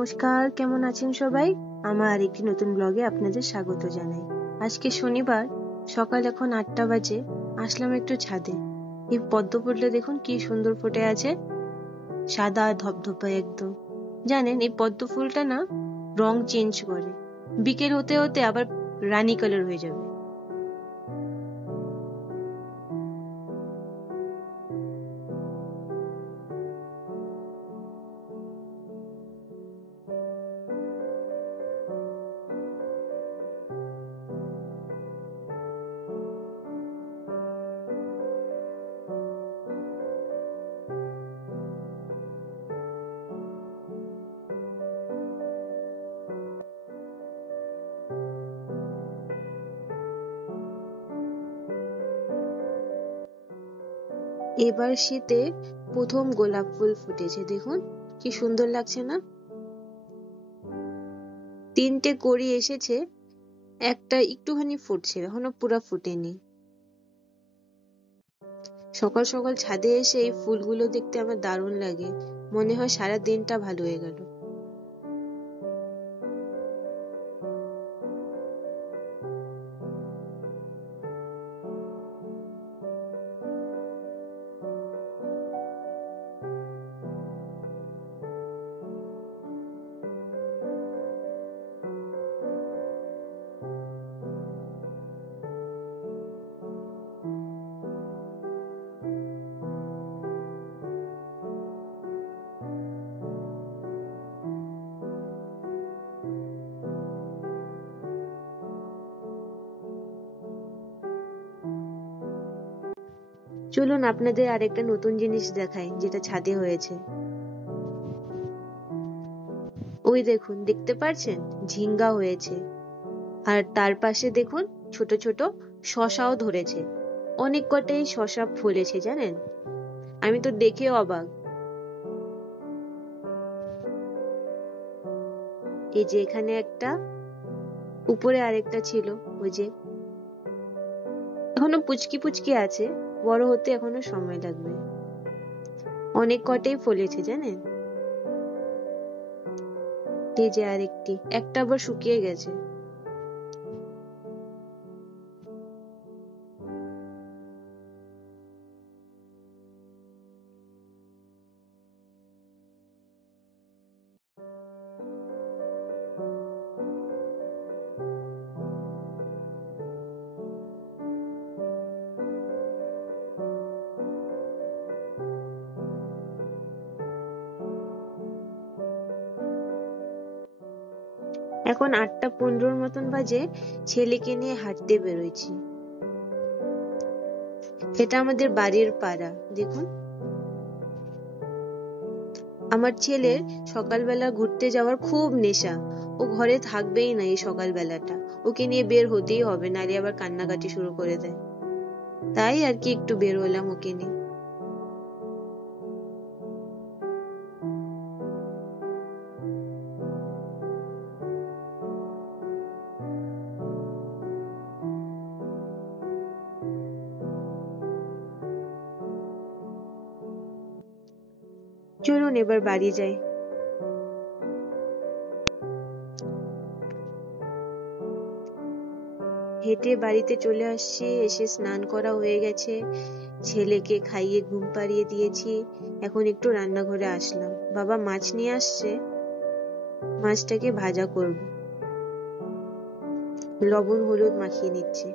নমস্কার, কেমন আছেন সবাই? আমার আরেকটি নতুন ব্লগে আপনাদের স্বাগত জানাই। আজকে শনিবার, সকাল এখন 8টা বাজে। আসলাম একটু ছাদে। এই পদ্ম ফুলটা দেখুন কি সুন্দর ফুটে আছে, সাদা ধপধপে একদম। জানেন এই পদ্ম ফুলটা না রং চেঞ্জ করে, বিকেল হতে হতে আবার রানী কালার হয়ে যাবে। এবার শীতে প্রথম গোলাপ ফুল ফুটেছে, দেখুন কি সুন্দর লাগছে না? 3টে কড়ি এসেছে, একটা একটুখানি ফুটছে, এখনো পুরো ফুটেনি। সকাল সকাল ছাদে এসে এই ফুলগুলো দেখতে আমার দারুণ লাগে, মনে হয় সারা দিনটা ভালো হয়ে গেল। চলুন আপনাদের আরেকটা নতুন জিনিস দেখাই, যেটা ছাদে হয়েছে। ওই দেখুন, দেখতে পাচ্ছেন ঝিঙ্গা হয়েছে, আর তার পাশে দেখুন ছোট ছোট শসাও ধরেছে। অনেক কটাই শসা ফলেছে জানেন, আমি তো দেখে অবাক। এই যে এখানে একটা, উপরে আরেকটা ছিল, ওই যে এখনো পুচকি পুচকি আছে, বড় হতে এখনো সময় লাগবে। অনেক কটাই ফলেছে জানেন। এই যে আরেকটি, একটা আবার শুকিয়ে গেছে। এখন 8টা 15 মতন বাজে, ছেলেকে নিয়ে হাঁটতে বেরোইছি। এটা আমাদের বাড়ির পাড়া, দেখুন। আমার ছেলের সকালবেলা ঘুরতে যাওয়ার খুব নেশা, ও ঘরে থাকবেই না এই সকালবেলাটা, ওকে নিয়ে বের হতেই হবে, নাহলে আবার কান্নাকাটি শুরু করে দেয়। তাই আর কি একটু বের হলাম ওকে নিয়ে। চলুন এবার বাড়ি যাই। হেঁটে বাড়িতে চলে আসছি, এসে স্নান করা হয়ে গেছে, ছেলেকে খাইয়ে ঘুম পাড়িয়ে দিয়েছি। এখন একটু রান্নাঘরে আসলাম, বাবা মাছ নিয়ে আসছে, মাছটাকে ভাজা করব, লবণ হলুদ মাখিয়ে নিচ্ছি।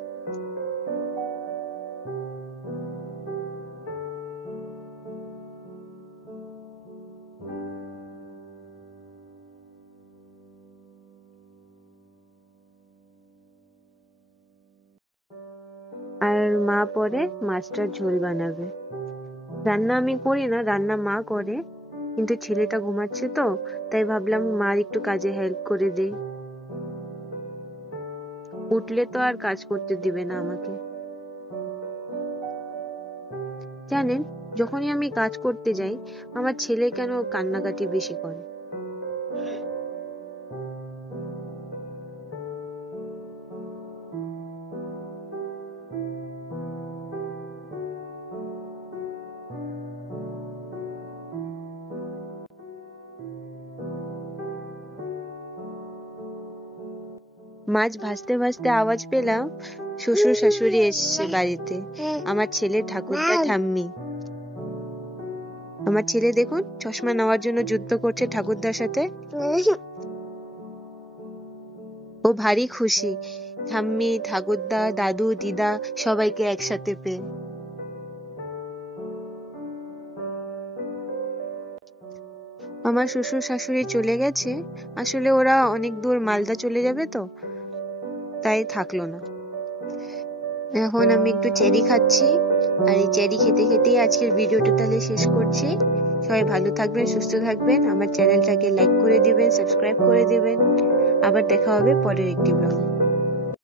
আর মা পরে মাছটার ঝোল বানাবে। রান্না আমি করি না, রান্না মা করে, কিন্তু ছেলেটা ঘুমাচ্ছে তো, তাই ভাবলাম মার একটু কাজে হেল্প করে দিই। উঠলে তো আর কাজ করতে দিবে না আমাকে। জানেন, যখনই আমি কাজ করতে যাই, আমার ছেলে কেন কান্নাকাটি বেশি করে। মাছ ভাজতে ভাজতে আওয়াজ পেলাম শ্বশুর শাশুড়ি এসছে বাড়িতে, আমার ছেলে ঠাকুরদা ঠাম্মি। আমার ছেলে দেখুন চশমা নেওয়ার জন্য যুদ্ধ করছে ঠাকুরদার সাথে। ও ভারী খুশি ঠাম্মি, ঠাকুরদা, দাদু, দিদা সবাইকে একসাথে পেয়ে। আমার শ্বশুর শাশুড়ি চলে গেছে, আসলে ওরা অনেক দূর মালদা চলে যাবে তো, তাই থাকলো না। এখন আমি একটু চেরি খাচ্ছি, আর এই চেরি খেতে খেতেই আজকের ভিডিওটা তাহলে শেষ করছি। সবাই ভালো থাকবেন, সুস্থ থাকবেন, আমার চ্যানেলটাকে লাইক করে দিবেন, সাবস্ক্রাইব করে দিবেন। আবার দেখা হবে পরের একটি ব্লগে।